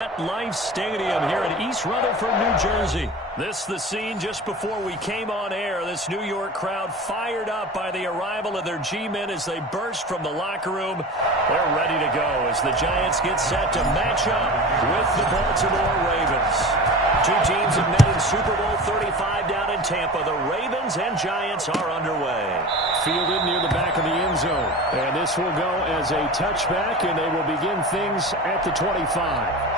Life Stadium here in East Rutherford, New Jersey. This the scene just before we came on air. This New York crowd fired up by the arrival of their G-men as they burst from the locker room. They're ready to go as the Giants get set to match up with the Baltimore Ravens. Two teams have met in Super Bowl 35 down in Tampa. The Ravens and Giants are underway. Fielded near the back of the end zone. And this will go as a touchback, and they will begin things at the 25.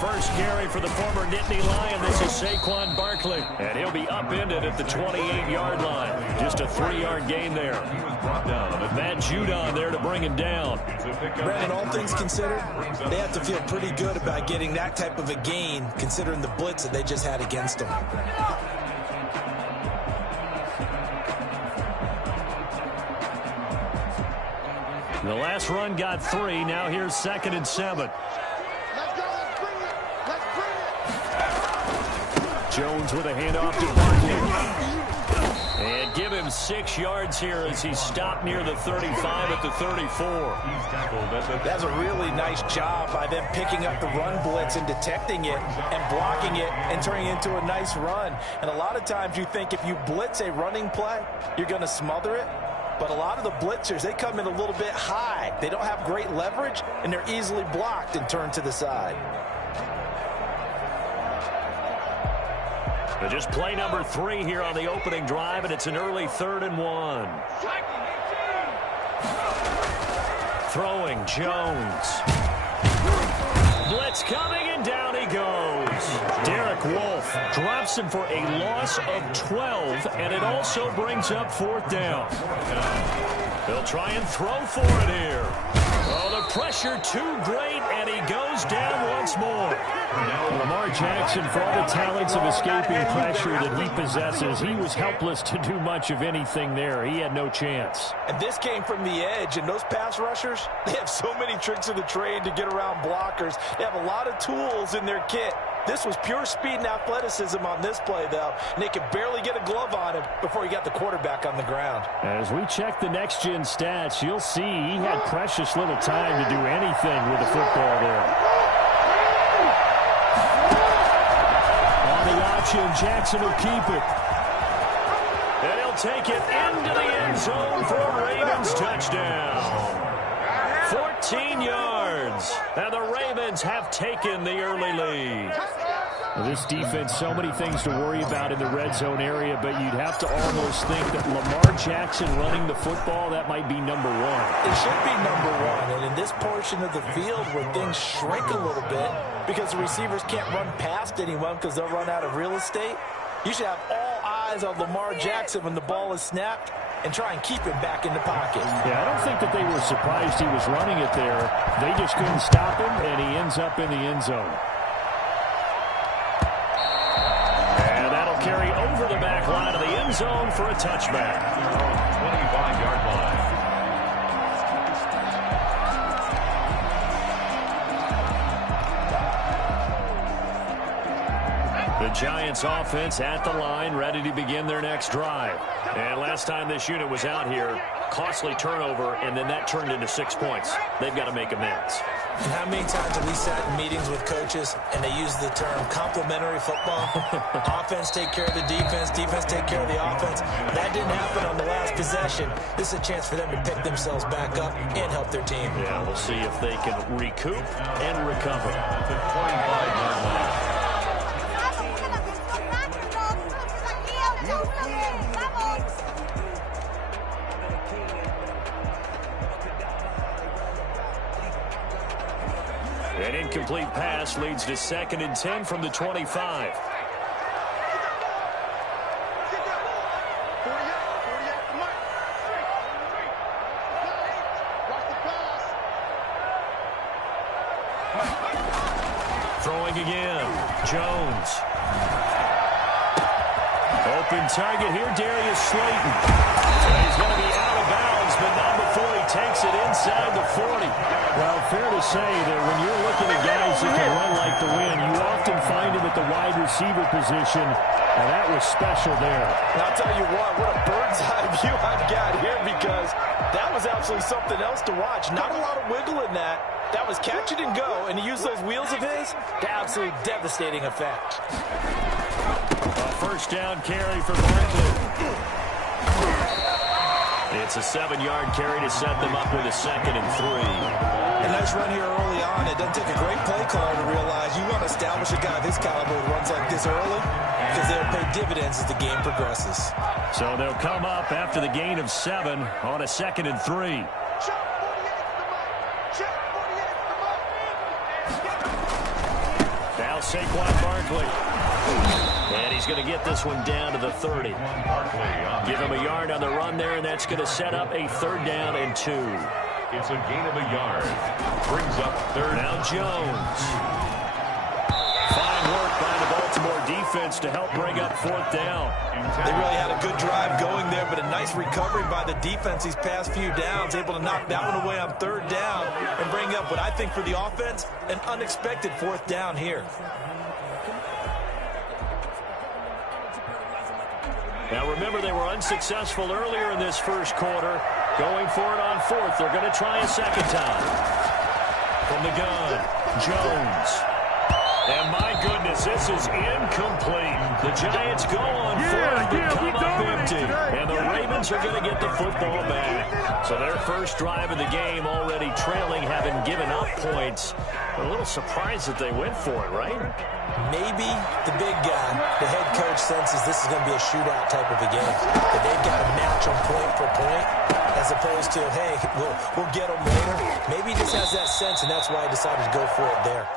First carry for the former Nittany Lion. This is Saquon Barkley. And he'll be upended at the 28-yard line. Just a 3-yard gain there. Matt Judon there to bring him down. Brandon, all things considered, they have to feel pretty good about getting that type of a gain, considering the blitz that they just had against them. The last run got 3. Now here's 2nd and 7. Jones with a handoff to Barkley. And give him 6 yards here as he stopped near the 35 at the 34. That's a really nice job by them picking up the run blitz and detecting it and blocking it and turning it into a nice run. And a lot of times you think if you blitz a running play, you're going to smother it. But a lot of the blitzers, they come in a little bit high. They don't have great leverage, and they're easily blocked and turned to the side. But just play number 3 here on the opening drive, and it's an early 3rd and 1. Throwing Jones. Blitz coming, and down he goes. Derek Wolfe drops him for a loss of 12, and it also brings up 4th down. They'll try and throw for it here. Oh, the pressure too great, and he goes down once more. Lamar Jackson, for all the talents of escaping pressure that he possesses, he was helpless to do much of anything there. He had no chance. And this came from the edge, and those pass rushers, they have so many tricks of the trade to get around blockers. They have a lot of tools in their kit. This was pure speed and athleticism on this play, though, and they could barely get a glove on him before he got the quarterback on the ground. As we check the next-gen stats, you'll see he had precious little time to do anything with the football there. On the option, Jackson will keep it. And he'll take it into the end zone for a Ravens touchdown. 14 yards, and the Ravens have taken the early lead. This defense, so many things to worry about in the red zone area, but you'd have to almost think that Lamar Jackson running the football, that might be number 1. It should be number 1, and in this portion of the field where things shrink a little bit because the receivers can't run past anyone because they'll run out of real estate, you should have all eyes on Lamar Jackson when the ball is snapped and try and keep him back in the pocket. Yeah, I don't think that they were surprised he was running it there. They just couldn't stop him, and he ends up in the end zone. And that'll carry over the back line of the end zone for a touchback. 25-yard line. The Giants offense at the line, ready to begin their next drive. And last time this unit was out here, costly turnover, and then that turned into 6 points. They've got to make amends. And how many times have we sat in meetings with coaches and they use the term complementary football? Offense take care of the defense, defense take care of the offense. That didn't happen on the last possession. This is a chance for them to pick themselves back up and help their team. Yeah, we'll see if they can recoup and recover. The 25-yard line. An incomplete pass leads to 2nd and 10 from the 25. Throwing again. Jones. Open target here, Darius Slayton. He's going to be out of bounds, but not before he takes it inside the 40. Well, fair to say that when you're looking at guys that can run like the wind, you often find him at the wide receiver position, and that was special there. And I'll tell you what a bird's eye view I've got here, because that was absolutely something else to watch. Not a lot of wiggle in that. That was catch it and go, and he used those wheels of his to absolutely devastating effect. A first down carry for Barkley. It's a 7-yard carry to set them up with a 2nd and 3. A nice run here early on. It doesn't take a great play caller to realize you want to establish a guy of his caliber who runs like this early, because they'll pay dividends as the game progresses. So they'll come up after the gain of 7 on a 2nd and 3. Now Saquon Barkley. And he's going to get this one down to the 30. Give him a yard on the run there, and that's going to set up a 3rd down and 2. It's a gain of a yard. Brings up 3rd. Now Jones. Fine work by the Baltimore defense to help bring up 4th down. They really had a good drive going there, but a nice recovery by the defense these past few downs, able to knock that one away on 3rd down and bring up what I think for the offense, an unexpected 4th down here. Now remember, they were unsuccessful earlier in this first quarter. Going for it on 4th. They're going to try a 2nd time. From the gun, Jones. And my goodness, this is incomplete. The Giants go on 4th and come up empty. And the Ravens are going to get the football back. So their first drive of the game already trailing, having given up points. A little surprised that they went for it, right? Maybe the big guy, the head coach, senses this is going to be a shootout type of a game. That they've got to match them point for point, as opposed to, hey, we'll get them later. Maybe he just has that sense, and that's why he decided to go for it there.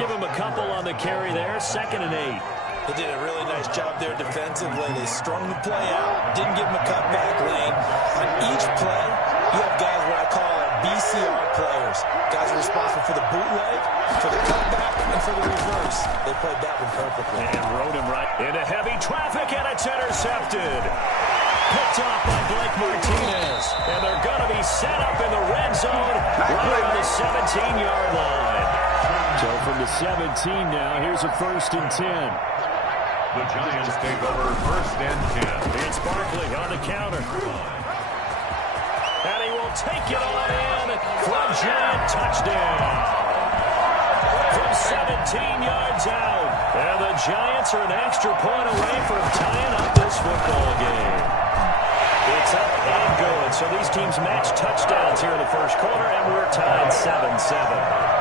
Give him a couple on the carry there, 2nd and 8. They did a really nice job there defensively. They strung the play out, didn't give him a cutback lane. On each play, you have guys what I call our BCR players. Guys are responsible for the bootleg, for the cutback, and for the reverse. They played that one perfectly. And rode him right into heavy traffic, and it's intercepted. Picked off by Blake Martinez. And they're going to be set up in the red zone right on the 17-yard line. So from the 17 now, here's a 1st and 10. The Giants take over 1st and 10. It's Barkley on the counter. And he will take it on in for a Giant touchdown. From 17 yards out. And the Giants are an extra point away from tying up this football game. It's up and good. So these teams match touchdowns here in the first quarter, and we're tied 7-7.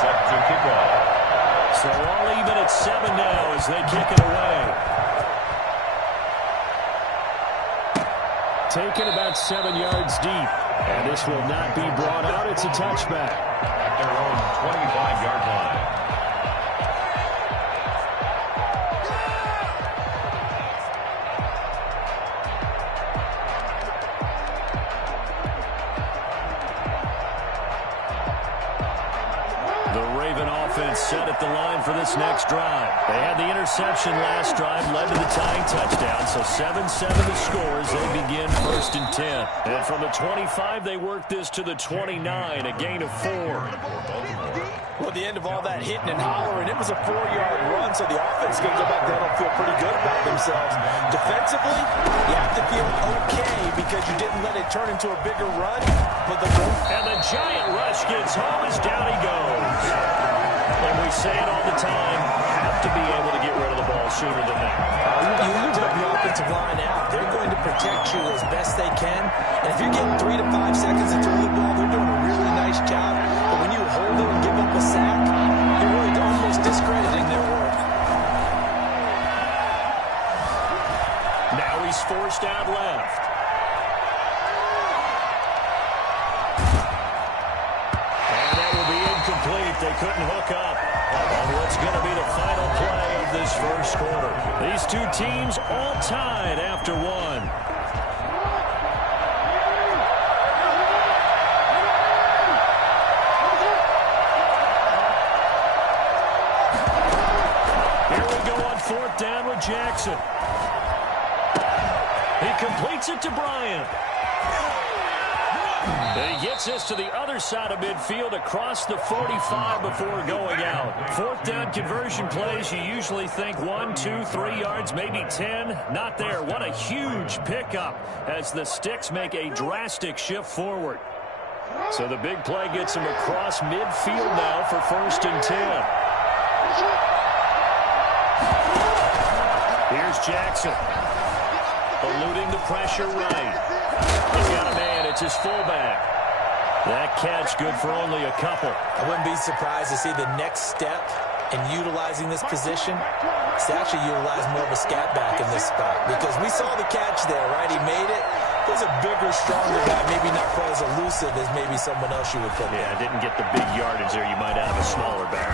Set to kick off. So all even at 7 now as they kick it away. Taken about 7 yards deep. And this will not be brought out. It's a touchback. At their own 25-yard line. Set at the line for this next drive. They had the interception last drive, led to the tying touchdown, so 7-7 the score as they begin 1st and 10. And from the 25, they work this to the 29, a gain of 4. Well, at the end of all that hitting and hollering, it was a 4-yard run, so the offense can go back down and feel pretty good about themselves. Defensively, you have to feel okay because you didn't let it turn into a bigger run. But and the Giant rush gets home as down he goes. And we say it all the time, have to be able to get rid of the ball sooner than that. You have to have your offensive line out. They're going to protect you as best they can. And if you're getting 3 to 5 seconds to throw the ball, they're doing a really nice job. But when you hold it and give up a sack, you're really almost discrediting their work. Now he's forced out left. They couldn't hook up on what's going to be the final play of this first quarter. These two teams all tied after one. fourth down with Jackson. He completes it to Bryant. And he gets this to the other side of midfield across the 45 before going out. Fourth down conversion plays, you usually think 1, 2, 3 yards, maybe 10. Not there. What a huge pickup as the Sticks make a drastic shift forward. So the big play gets him across midfield now for 1st and 10. Here's Jackson. Eluding the pressure right. He's got a man. It's his fullback. That catch good for only a couple. I wouldn't be surprised to see the next step in utilizing this position is to actually utilize more of a scat back in this spot. Because we saw the catch there, right? He made it. There's a bigger, stronger guy, maybe not quite as elusive as maybe someone else you would put there. Yeah, didn't get the big yardage there. You might have a smaller back.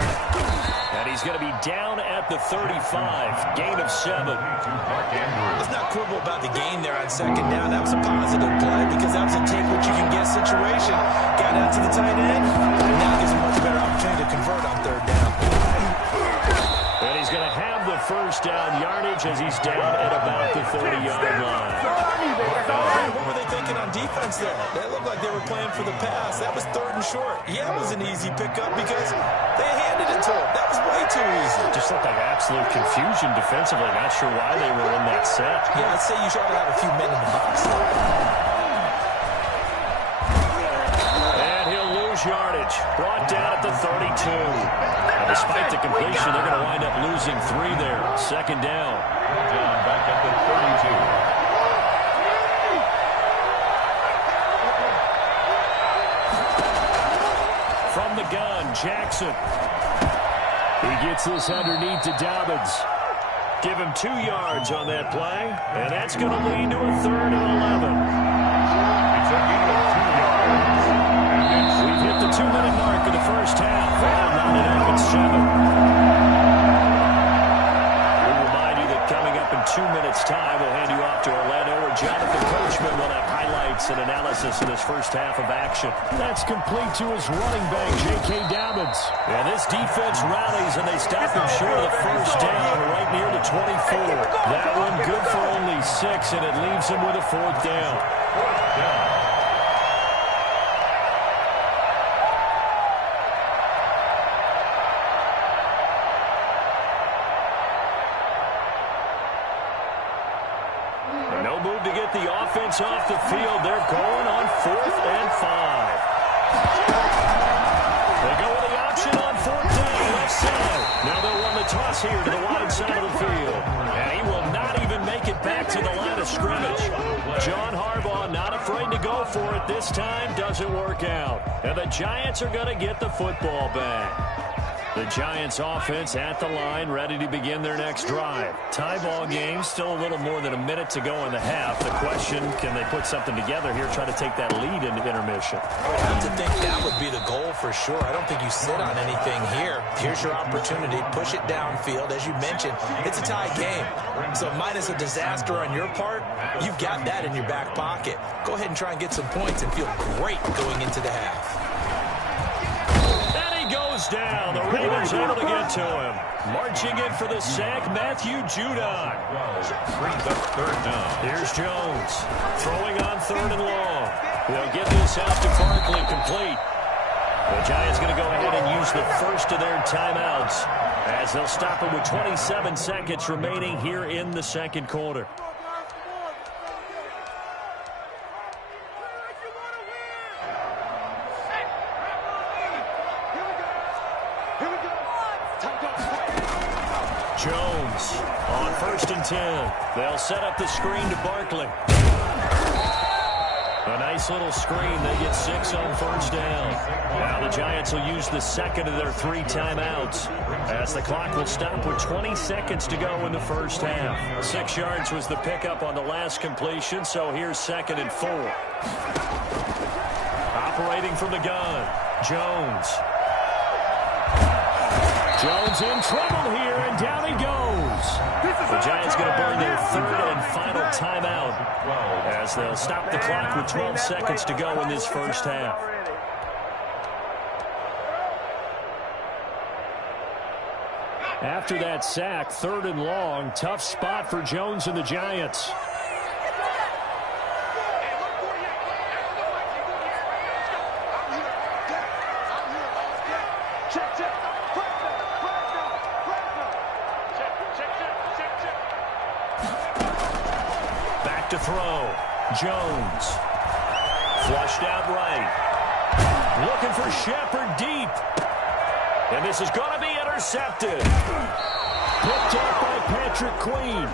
And he's going to be down at the 35. Gain of 7. Let's not quibble about the gain there on 2nd down. That was a positive play because that was a take what you can get situation. Got out to the tight end. Now gives a much better opportunity to convert on 3rd down. And he's going to have the 1st down yardage as he's down at about the 30-yard line. What were they thinking on defense there? They looked like they were playing for the pass. That was 3rd and short. Yeah, it was an easy pickup because they handed it to him. That was way too easy. Just looked like absolute confusion defensively. Not sure why they were in that set. Yeah, I'd say you should have a few men in the box. And he'll lose yardage. Brought down at the 32. And despite the completion, they're going to wind up losing 3 there. 2nd down. Back at the 32. From the gun, Jackson. He gets this underneath to Dobbins. Give him 2 yards on that play, and that's going to lead to a 3rd and 11. It's a gain of 2 yards. We've hit the 2-minute mark of the first half. And rounded up at 7. We remind you that coming up in 2 minutes' time, we'll hand you off to Orlando, where Jonathan Coachman will have highlights and analysis in this first half of action. That's complete to his running back, J.K. Dobbins. And this defense rallies, and they stop him short of the 1st down right near the 24. That one good for only 6, and it leaves him with a 4th down. No move to get the offense off the field. They're going on 4th and 5. They go with the option on 4th down, left side. Now they'll run the toss here to the wide side of the field. And he will not even make it back to the line of scrimmage. John Harbaugh not afraid to go for it this time. Doesn't work out. And the Giants are going to get the football back. The Giants offense at the line, ready to begin their next drive. Tie ball game, still a little more than a minute to go in the half. The question, can they put something together here, try to take that lead into intermission? I would have to think that would be the goal for sure. I don't think you sit on anything here. Here's your opportunity. Push it downfield. As you mentioned, it's a tie game. So minus a disaster on your part, you've got that in your back pocket. Go ahead and try and get some points and feel great going into the half. Down. The Ravens able to get to him. Marching in for the sack, Matthew Judon. Brings up 3rd down. Here's Jones. Throwing on 3rd and long. They'll get this out to Barkley, complete. The Giants going to go ahead and use the first of their timeouts as they'll stop it with 27 seconds remaining here in the 2nd quarter. Jones on 1st and 10. They'll set up the screen to Barkley. A nice little screen. They get 6 on 1st down. Now the Giants will use the 2nd of their 3 timeouts as the clock will stop with 20 seconds to go in the first half. 6 yards was the pickup on the last completion, so here's 2nd and 4. Operating from the gun, Jones. Jones in trouble here, and down he goes. The Giants going to burn their 3rd and final timeout as they'll stop the clock with 12 seconds to go in this first half. After that sack, 3rd and long, tough spot for Jones and the Giants. Back to throw. Jones. Flushed out right. Looking for Shepard deep. And this is going to be intercepted. Picked up by Patrick Queen.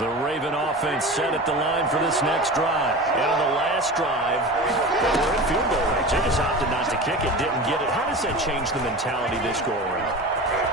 The Raven offense set at the line for this next drive. And on the last drive, they were in field goal range. They just opted not to kick it, didn't get it. How does that change the mentality this go around?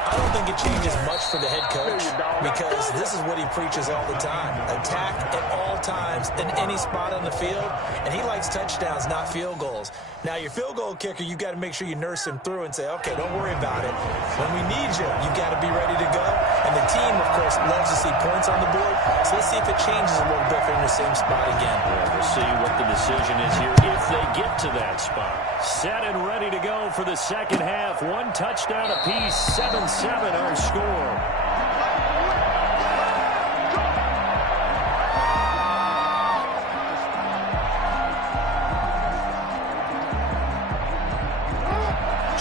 I don't think it changes much for the head coach because this is what he preaches all the time. Attack at all times in any spot on the field, and he likes touchdowns, not field goals. Now, your field goal kicker, you got to make sure you nurse him through and say, okay, don't worry about it. When we need you, you got to be ready to go. And the team, of course, loves to see points on the board. So let's see if it changes a little bit if they're in the same spot again. Yeah, we'll see what the decision is here if they get to that spot. Set and ready to go for the second half. 1 touchdown apiece, 7-7 our score.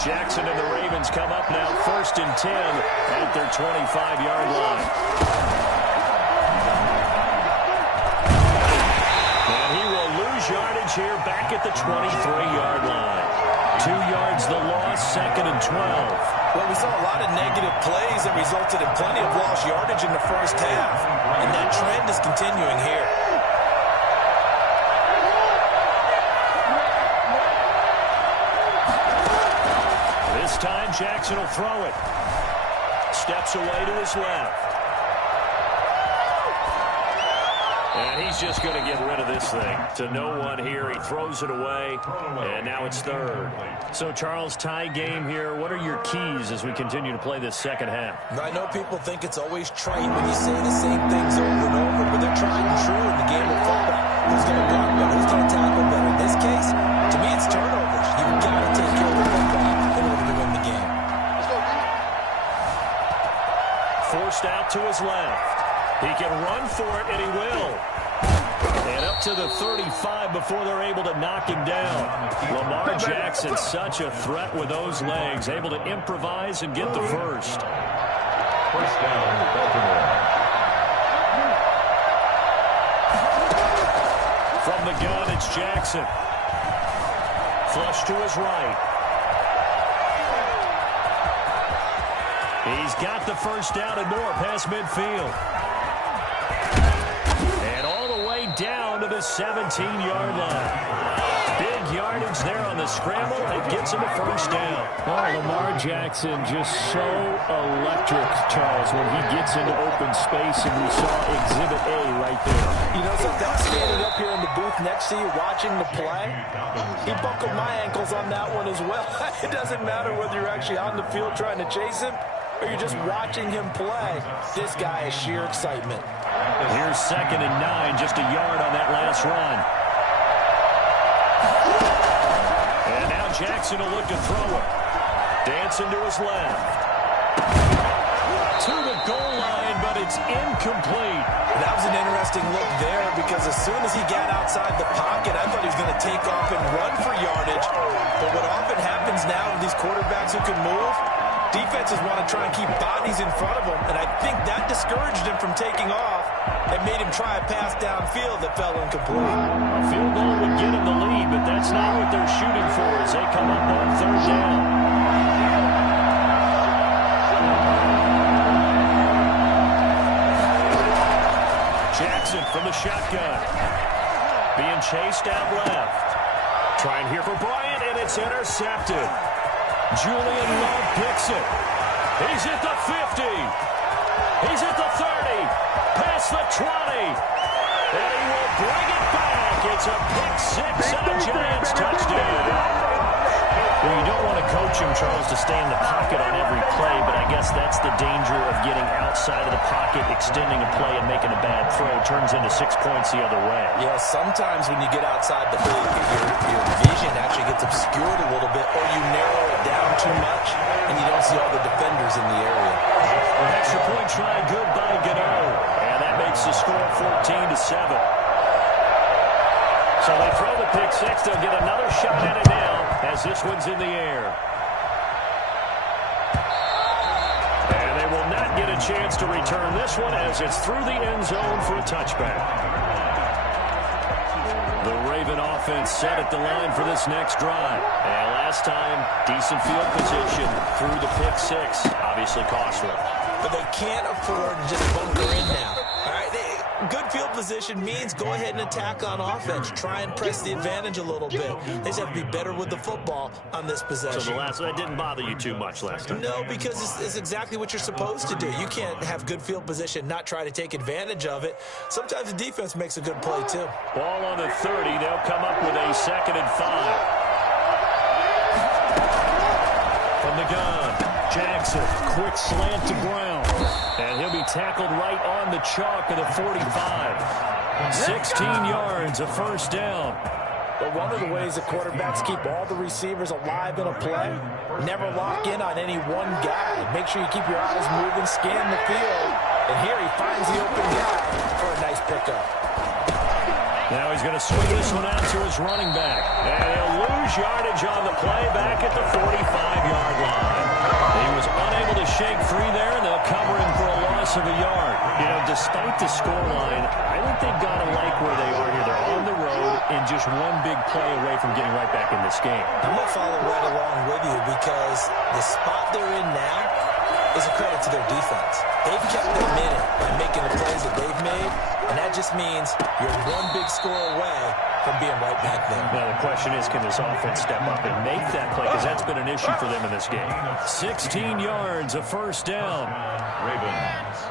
Jackson and the Ravens come up now 1st and 10 at their 25-yard line. And he will lose yardage here back at the 23-yard line. 2 yards the loss, 2nd and 12. Well, we saw a lot of negative plays that resulted in plenty of lost yardage in the first half, and that trend is continuing here. This time, Jackson will throw it. Steps away to his left. And he's just going to get rid of this thing. To no one here. He throws it away, and now it's 3rd. So, Charles, tie game here. What are your keys as we continue to play this second half? I know people think it's always trite when you say the same things over and over, but they're tried and true in the game of football. Who's going to block better? Who's going to tackle better? In this case, to me, it's turnovers. You've got to take care of the football in order to win the game. Forced out to his left. He can run for it, and he will. And up to the 35 before they're able to knock him down. Lamar Jackson, such a threat with those legs, able to improvise and get the first. First down, Baltimore. From the gun, it's Jackson. Flush to his right. He's got the first down and more past midfield. And all the way down to the 17-yard line. Big yardage there on the scramble. It gets him a first down. Oh, Lamar Jackson just so electric, Charles, when he gets into open space, and we saw Exhibit A right there. You know, something, I'm standing up here in the booth next to you watching the play. He buckled my ankles on that one as well. It doesn't matter whether you're actually on the field trying to chase him or you're just watching him play. This guy is sheer excitement. Here's 2nd and 9, just a yard on that last run. And now Jackson will look to throw it. Dancing to his left. To the goal line, but it's incomplete. That was an interesting look there because as soon as he got outside the pocket, I thought he was going to take off and run for yardage. But what often happens now with these quarterbacks who can move, defenses want to try and keep bodies in front of them, and I think that discouraged him from taking off and made him try a pass downfield that fell incomplete. A field goal would get him the lead, but that's not what they're shooting for as they come up on 3rd down. Jackson from the shotgun. Being chased out left. Trying here for Bryant, and it's intercepted. Julian Love picks it. He's at the 50. He's at the 30. Past the 20. And he will bring it back. It's a pick six and a Giants touchdown. Well, you coach him, Charles, to stay in the pocket on every play, but I guess that's the danger of getting outside of the pocket, extending a play, and making a bad throw. Turns into 6 points the other way. Yeah, sometimes when you get outside the pocket, your vision actually gets obscured a little bit, or you narrow it down too much, and you don't see all the defenders in the area. An extra point try, good by Gano. And that makes the score 14-7. So they throw the pick six. They'll get another shot at it now as this one's in the air. And they will not get a chance to return this one as it's through the end zone for a touchback. The Raven offense set at the line for this next drive. And last time, decent field position through the pick six. Obviously costly. But they can't afford to just bunker in now. All right, good field position means go ahead and attack on offense. Try and press the advantage a little bit. They just have to be better with the football on this possession. So that didn't bother you too much last time? No, because it's exactly what you're supposed to do. You can't have good field position, not try to take advantage of it. Sometimes the defense makes a good play, too. Ball on the 30. They'll come up with a 2nd and 5. From the gun, Jackson, quick slant to Brown. And he'll be tackled right on the chalk of the 45. 16 yards, a first down. But one of the ways that quarterbacks keep all the receivers alive in a play, never lock in on any one guy. Make sure you keep your eyes moving, scan the field. And here he finds the open guy for a nice pickup. Now he's going to swing this one out to his running back. And he'll lose yardage on the play back at the 45-yard line. He was unable to shake free there, and they'll cover him for a loss of a yard. You know, despite the scoreline, I think they've got to like where they are here. They're on the road and just one big play away from getting right back in this game. I'm going to follow right along with you because the spot they're in now is a credit to their defense. They've kept them in it by making the plays that they've made, and that just means you're one big score away from being right back there. Now the question is, can this offense step up and make that play? Because that's been an issue for them in this game. 16 yards, a first down. Ravens.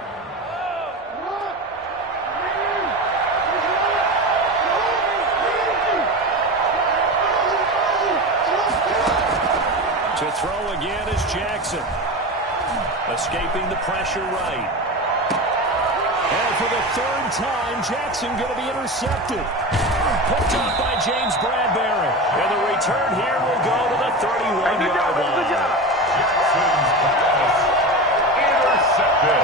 To throw again is Jackson. Escaping the pressure right. And for the 3rd time, Jackson going to be intercepted. Picked off by James Bradbury. And the return here will go to the 31-yard line. Jackson's pass intercepted.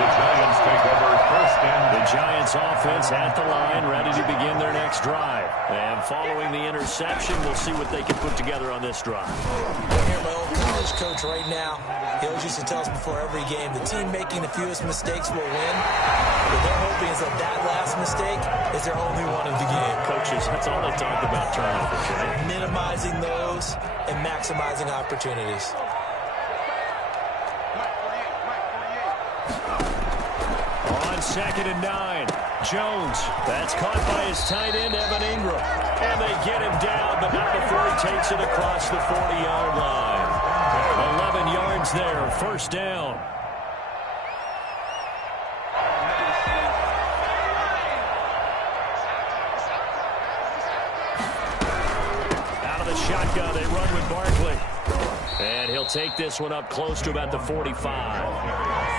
The Giants take over first and The Giants offense at the line, ready to begin their next drive. And following the interception, we'll see what they can put together on this drive. I hear my old college coach right now. He always used to tell us before every game, the team making the fewest mistakes will win. What they're hoping is that last mistake is their only one of the game. Coaches, that's all they talk about, turnovers, right? Minimizing those and maximizing opportunities. On 2nd and 9, Jones. That's caught by his tight end, Evan Ingram. And they get him down, but not before he takes it across the 40-yard line. 11 yards there, first down. Out of the shotgun, they run with Barkley. And he'll take this one up close to about the 45.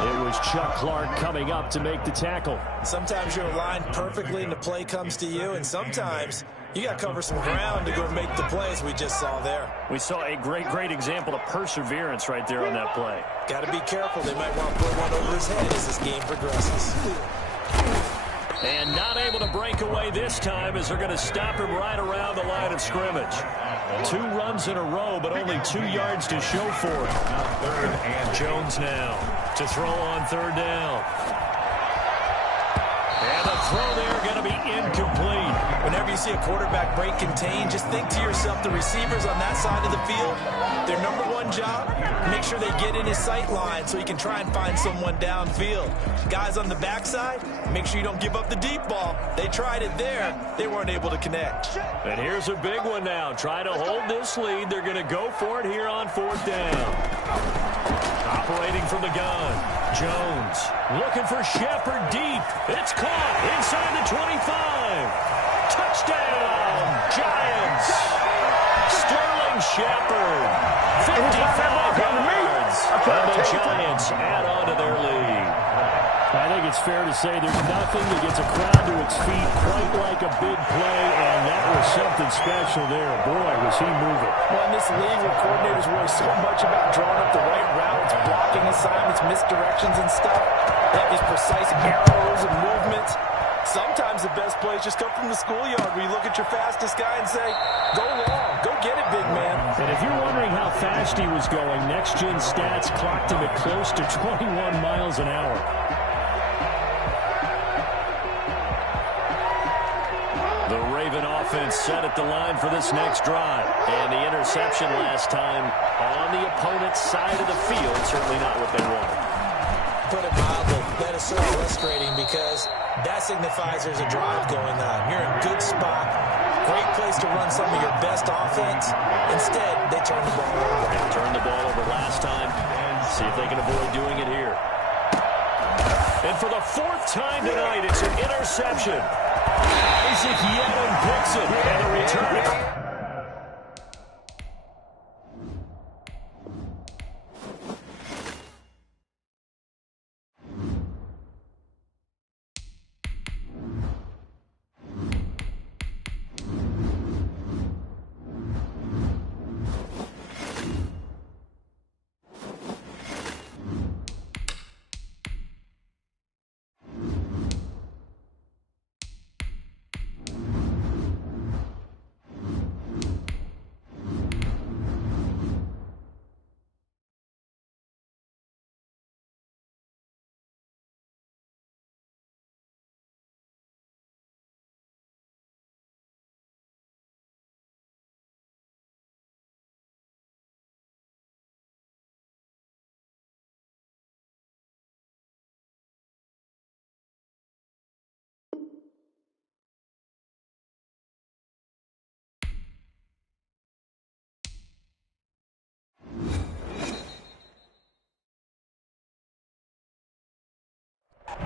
It was Chuck Clark coming up to make the tackle. Sometimes you're aligned perfectly and the play comes to you, and sometimes you got to cover some ground to go make the plays we just saw there. We saw a great example of perseverance right there on that play. Got to be careful. They might want to put one over his head as this game progresses. And not able to break away this time as they're going to stop him right around the line of scrimmage. 2 runs in a row, but only 2 yards to show for it. 3rd and Jones now to throw on 3rd down. And the throw there going to be incomplete. Whenever you see a quarterback break contain, just think to yourself, the receivers on that side of the field, their number one job, make sure they get in his sight line so he can try and find someone downfield. Guys on the backside, make sure you don't give up the deep ball. They tried it there. They weren't able to connect. And here's a big one now. Try to hold this lead. They're going to go for it here on 4th down. Operating from the gun. Jones looking for Shepard deep. It's caught inside the 25. Touchdown, Giants. Sterling Shepard. 55 yards. And the Giants add on to their lead. I think it's fair to say there's nothing that gets a crowd to its feet quite like a big play, and that was something special there. Boy, was he moving. Well, in this league where coordinators worry so much about drawing up the right routes, blocking assignments, misdirections and stuff, they have these precise arrows and movements. Sometimes the best plays just come from the schoolyard where you look at your fastest guy and say, go long, go get it, big man. And if you're wondering how fast he was going, next-gen stats clocked him at close to 21 miles an hour. The Raven offense set at the line for this next drive. And the interception last time on the opponent's side of the field, certainly not what they wanted. Put it mildly, that is so frustrating because that signifies there's a drive going on. You're in a good spot, great place to run some of your best offense. Instead, they turn the ball over. They turned the ball over last time. See if they can avoid doing it here. And for the fourth time tonight, it's an interception. Isaac Yedlin picks it, and the return.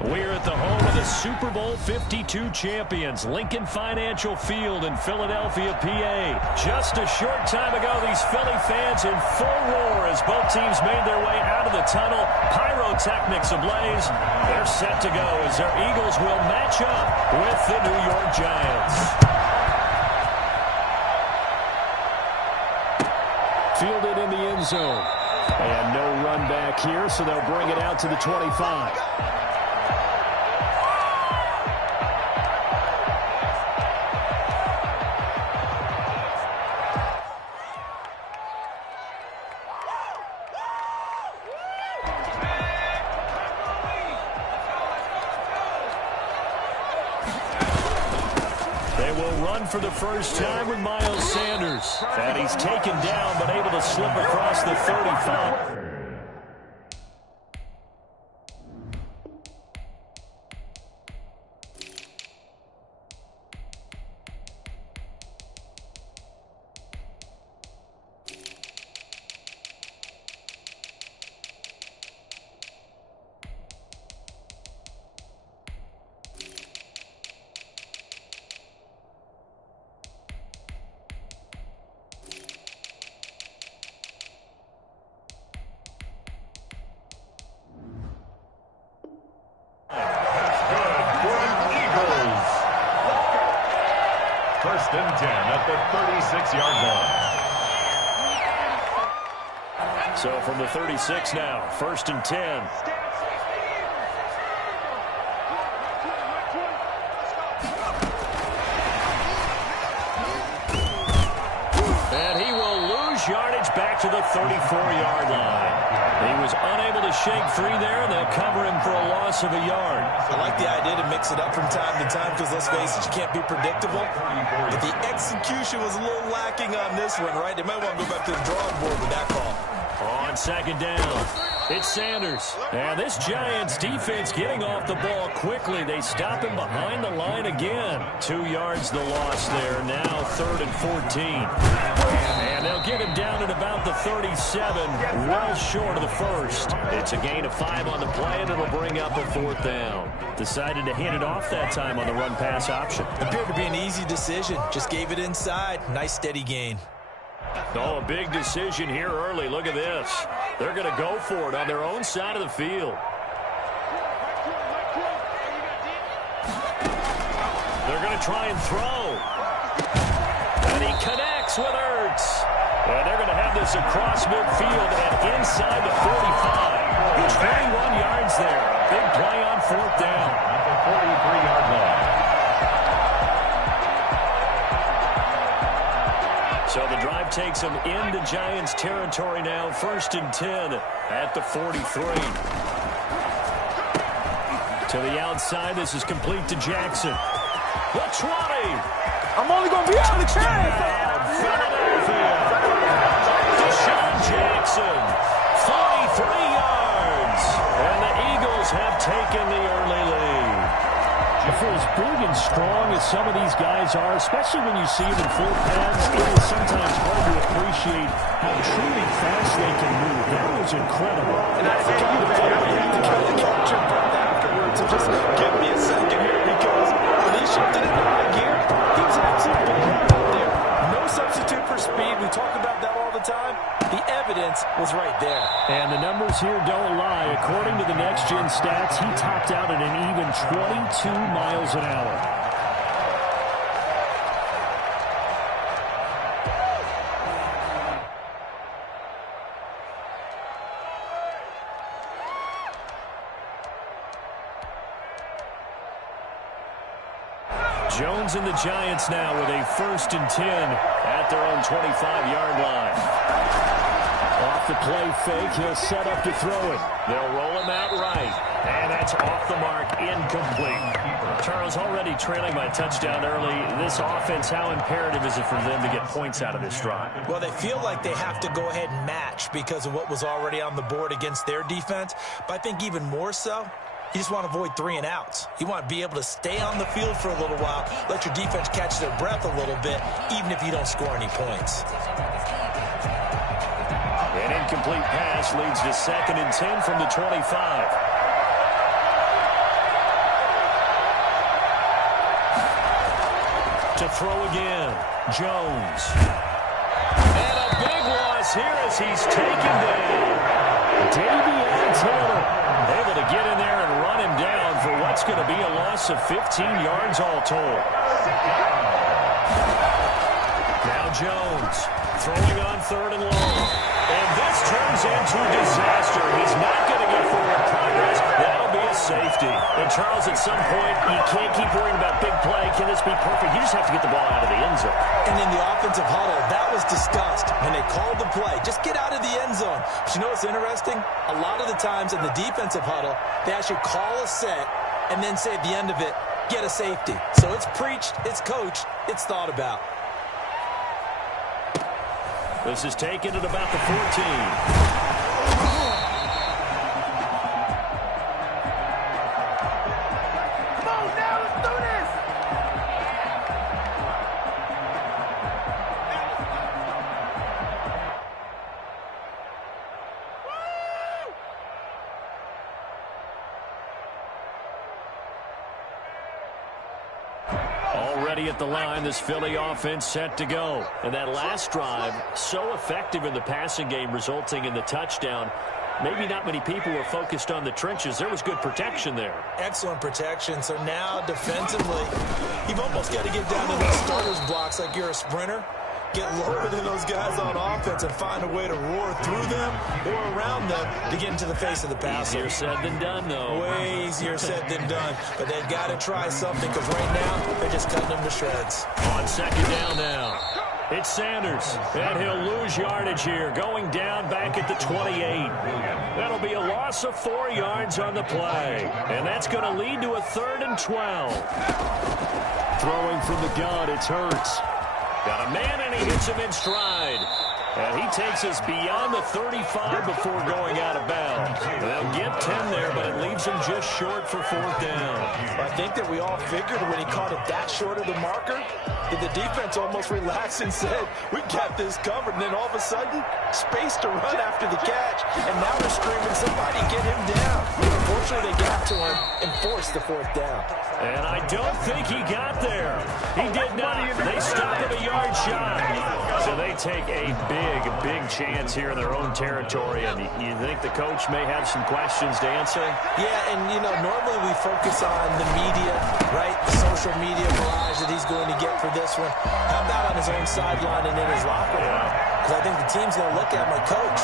We're at the home of the Super Bowl 52 champions, Lincoln Financial Field in Philadelphia, PA. Just a short time ago, these Philly fans in full roar as both teams made their way out of the tunnel. Pyrotechnics ablaze. They're set to go as their Eagles will match up with the New York Giants. Fielded in the end zone. And no run back here, so they'll bring it out to the 25. For the first time with Miles Sanders. And he's taken down, but able to slip across the 35. First and 10 at the 36-yard line. So from the 36 now, first and 10. And he will lose yardage back to the 34-yard line. He was unable to shake free there, and they'll cover him for a loss of a yard. I like the idea to mix it up from time to time because, let's face it, you can't be predictable. But the execution was a little lacking on this one, right? They might want to go back to the drawing board with that call. On second down, it's Sanders. And this Giants defense getting off the ball quickly. They stop him behind the line again. 2 yards the loss there. Now 3rd and 14. And they'll get him down at about the 37, well short of the first. It's a gain of 5 on the play, and it'll bring up a 4th down. Decided to hand it off that time on the run-pass option. Appeared to be an easy decision. Just gave it inside. Nice steady gain. Oh, a big decision here early. Look at this. They're going to go for it on their own side of the field. They're going to try and throw. And he connects with Ertz. And they're going to have this across midfield and inside the 45. It's 31 yards there. A big play on fourth down. At the 43-yard line. So the drive takes them into Giants territory now. 1st and 10 at the 43. To the outside, this is complete to Jackson. The 20. I'm only going to be out of the chance. Philadelphia. Deshaun Jackson, 43 yards. And the Eagles have taken the early lead. For as big and strong as some of these guys are, especially when you see them in full pads, it is sometimes hard to appreciate how truly fast they can move. That was incredible. And I think you have to kind of catch your breath afterwards and just give me a second here, because when he shifted into high gear, he was absolutely right out there. No substitute for speed. We talk about that all the time. The evidence was right there. And the numbers here don't lie. According to the next-gen stats, he topped out at an even 22 miles an hour. Jones and the Giants now with a 1st and 10 at their own 25-yard line. Off the play fake, he'll set up to throw it. They'll roll him out right, and that's off the mark, incomplete. Charles, already trailing by a touchdown early. This offense, how imperative is it for them to get points out of this drive? Well, they feel like they have to go ahead and match because of what was already on the board against their defense. But I think even more so, you just want to avoid 3 and outs. You want to be able to stay on the field for a little while, let your defense catch their breath a little bit, even if you don't score any points. An incomplete pass leads to 2nd and 10 from the 25. To throw again, Jones. And a big loss here as he's taken down. Davion Taylor able to get in there and run him down for what's going to be a loss of 15 yards all told. Now Jones throwing on 3rd and long. And this turns into disaster. He's not going to get forward progress. That'll be a safety. And Charles, at some point, you can't keep worrying about big play. Can this be perfect? You just have to get the ball out of the end zone. And in the offensive huddle, that was discussed when they called the play. Just get out of the end zone. But you know what's interesting? A lot of the times in the defensive huddle, they actually call a set and then say at the end of it, get a safety. So it's preached, it's coached, it's thought about. This is taken at about the 14. Already at the line, this Philly offense set to go. And that last drive, so effective in the passing game, resulting in the touchdown. Maybe not many people were focused on the trenches. There was good protection there. Excellent protection. So now defensively, you've almost got to get down to those starters blocks like you're a sprinter. Get lower than those guys on offense and find a way to roar through them or around them to get into the face of the passer. Easier said than done, though. Way easier said than done. But they've got to try something because right now they're just cutting them to shreds. On 2nd down now. It's Sanders, and he'll lose yardage here, going down back at the 28. That'll be a loss of 4 yards on the play, and that's going to lead to a 3rd and 12. Throwing from the gun, it's Hurts. Got a man, and he hits him in stride. And he takes us beyond the 35 before going out of bounds. They'll get 10 there, but it leaves him just short for fourth down. I think that we all figured when he caught it that short of the marker, that the defense almost relaxed and said, we got this covered. And then all of a sudden, space to run after the catch. And now they're screaming, somebody get him down. Unfortunately, they got to him and forced the fourth down. And I don't think he got there. He did not. They stop him a yard shy. So they take a big chance here in their own territory. And you think the coach may have some questions to answer? Yeah, and, you know, normally we focus on the media, right? The social media barrage that he's going to get for this one. How about on his own sideline and in his locker room? Because I think the team's going to look at my coach.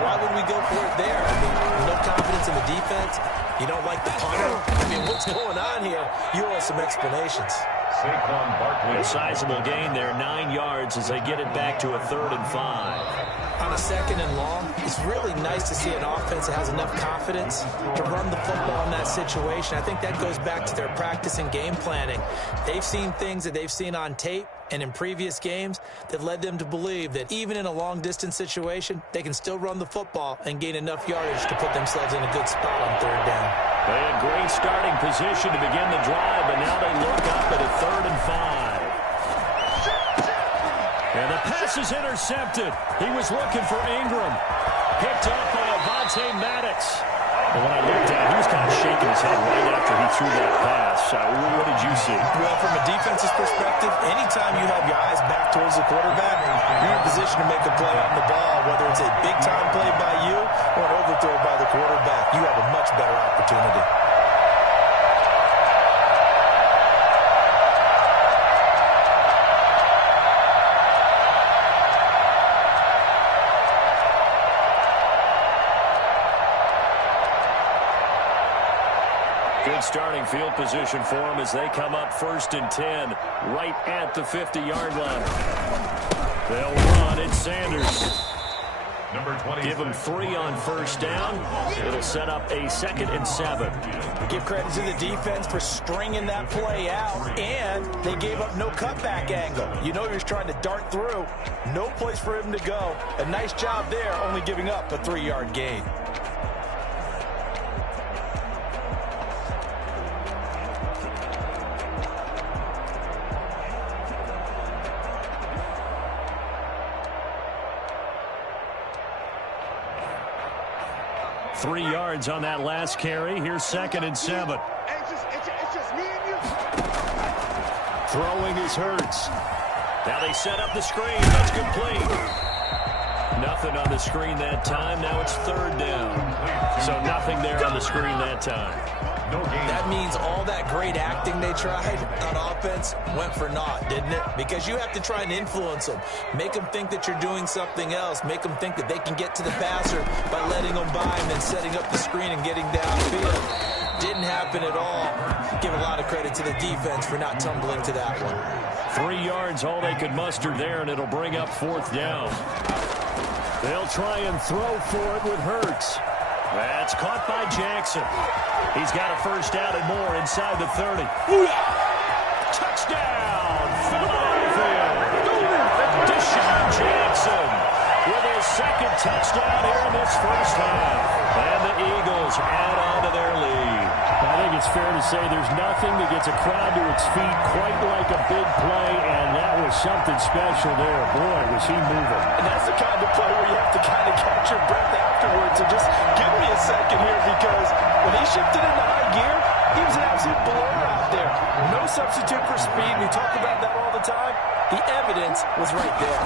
Why would we go for it there? I mean, no confidence in the defense. You don't like the punter? I mean, what's going on here? You owe us some explanations. A sizable gain there, 9 yards as they get it back to a 3rd and 5. On a 2nd and long, it's really nice to see an offense that has enough confidence to run the football in that situation. I think that goes back to their practice and game planning. They've seen things that they've seen on tape and in previous games that led them to believe that even in a long-distance situation, they can still run the football and gain enough yardage to put themselves in a good spot on 3rd down. They had great starting position to begin the drive, but now they look up at a 3rd and 5. And the pass is intercepted. He was looking for Ingram. Picked up by Avonte Maddox. And when I looked at it, he was kind of shaking his head right after he threw that pass. What did you see? Well, from a defense's perspective, anytime you have your eyes back towards the quarterback, you're in position to make a play on the ball, whether it's a big-time play by you or an overthrow by the quarterback. You have a much better opportunity. Good starting field position for them as they come up 1st and 10 right at the 50-yard line. They'll run. It's Sanders. Number 20. Give them 3 on 1st down. It'll set up a 2nd and 7. Give credit to the defense for stringing that play out, and they gave up no cutback angle. You know you're trying to dart through. No place for him to go. A nice job there, only giving up a 3-yard gain. Three yards on that last carry. Here's 2nd and 7. It's just me and you. Throwing is Hurts. Now they set up the screen. That's complete. Nothing on the screen that time. Now it's 3rd down. So nothing there on the screen that time. No gain. That means all that great acting they tried on offense went for naught, didn't it? Because you have to try and influence them. Make them think that you're doing something else. Make them think that they can get to the passer by letting them by and then setting up the screen and getting downfield. Didn't happen at all. Give a lot of credit to the defense for not tumbling to that one. 3 yards, all they could muster there, and it'll bring up 4th down. They'll try and throw for it with Hurts. That's caught by Jackson. He's got a 1st down and more inside the 30. Touchdown! Philadelphia! Deshaun Jackson with his 2nd touchdown here in this 1st half. And the Eagles add on to their lead. I think it's fair to say there's nothing that gets a crowd to its feet quite like a big play, and that was something special there. Boy, was he moving. And that's the kind of play where you have to kind of catch your breath afterwards and just give me a second here, because when he shifted into high gear, he was an absolute blower out there. No substitute for speed. We talk about that all the time. The evidence was right there.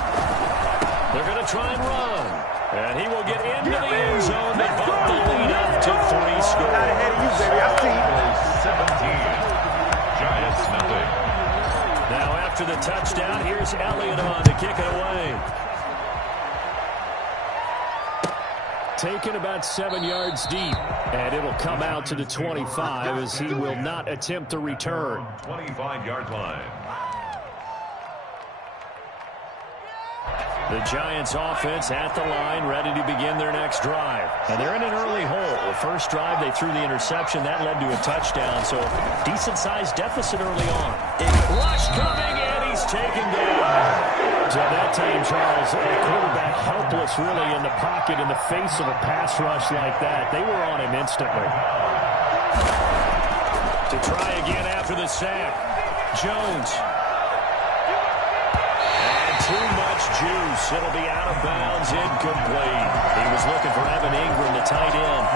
They're going to try and run. And he will get into the end zone. They bump the lead up to 3 scores. Ahead of you, baby. I see you. 17. Giants nothing. Now after the touchdown, here's Elliott on to kick it away. Taken about 7 yards deep. And it'll come out to the 25 as he will not attempt to return. 25-yard line. The Giants offense at the line, ready to begin their next drive. And they're in an early hole. The first drive, they threw the interception. That led to a touchdown, so decent-sized deficit early on. Rush coming, and he's taken down. So that time, Charles, a quarterback helpless really in the pocket in the face of a pass rush like that. They were on him instantly. To try again after the sack. Jones. And too much juice. It'll be out of bounds, incomplete. He was looking for Evan Ingram, the tight end.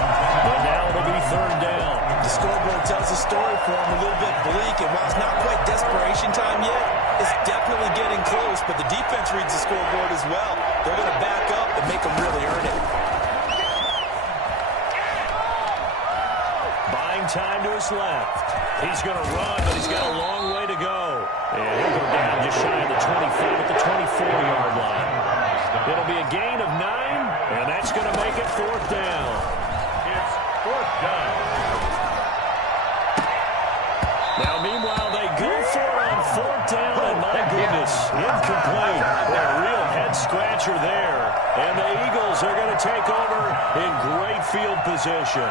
But now it'll be third down. The scoreboard tells the story for him, a little bit bleak, and while it's not quite desperation time yet, it's definitely getting close, but the defense reads the scoreboard as well. They're going to back up and make them really earn it. Buying time to his left. He's going to run, but he's got a long way to go. And he'll go down just shy of the 25 at the 24-yard line. It'll be a gain of 9, and that's going to make it fourth down. It's fourth down. Now, meanwhile, they go for it on fourth down, and my goodness, incomplete. A real head-scratcher there. And the Eagles are going to take over in great field position.